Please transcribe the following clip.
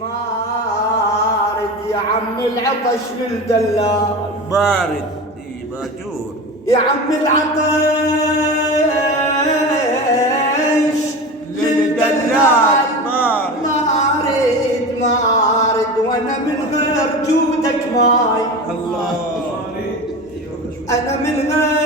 مارد يا عم العطش للدلال بارد باجور يا عم العطش للدلال بارد مارد وانا من غير جودك ماي الله انا من غير